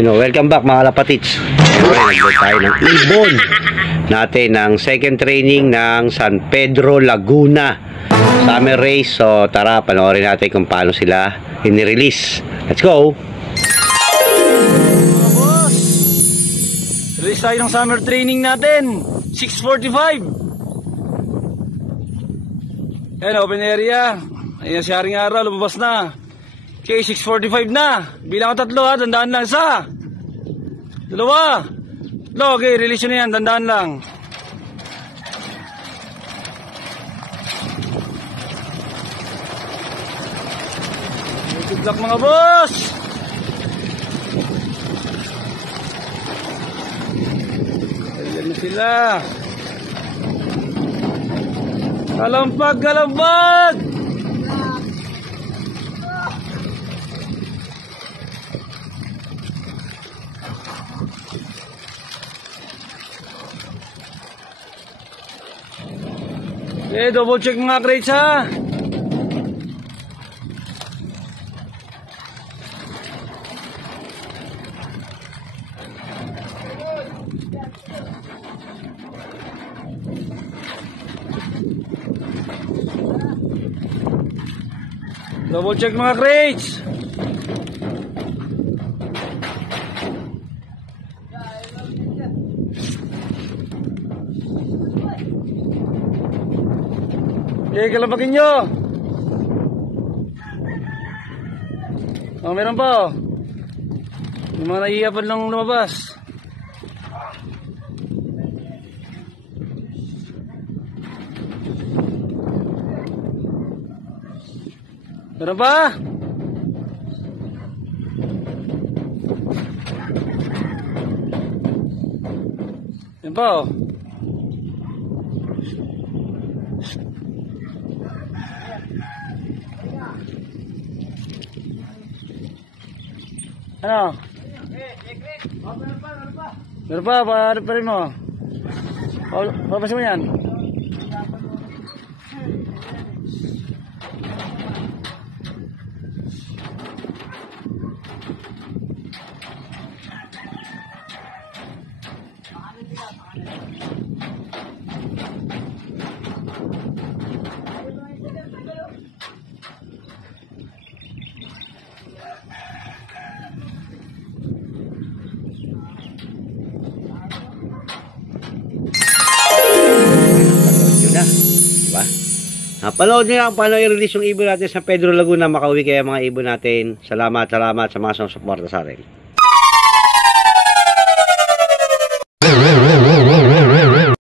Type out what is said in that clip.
Welcome back mga lapatits. Nag-go tayo ng ibon natin ng second training ng San Pedro Laguna Summer Race. So tara, panoorin natin kung paano sila inirelease. Let's go! Mga boss, release tayo ng summer training natin. 6:45. Ayan, open area. Ayan, si Haring Araw, lumabas na. Okay, 6:45 na. Bilang ko tatlo ha, dandaan lang. Isa, dalawa, tatlo. Okay, release nyo na yan, dandaan lang. Good luck mga boss. Ayan na sila. Kalampag, kalampag. Okay, double check mga crates ha. Double check mga crates. Okay, kalapagin nyo. Oh, meron pa oh. Yung mga naiiyapan lang lumabas. Meron pa? Yan pa oh. Ano? Meron pa, paano pa rin mo? Papasin mo yan. Diba? Panood nyo lang paano i-release yung ibon natin sa Pedro Laguna. Makauwi kaya mga ibon natin. Salamat sa mga sumusuporta sa akin.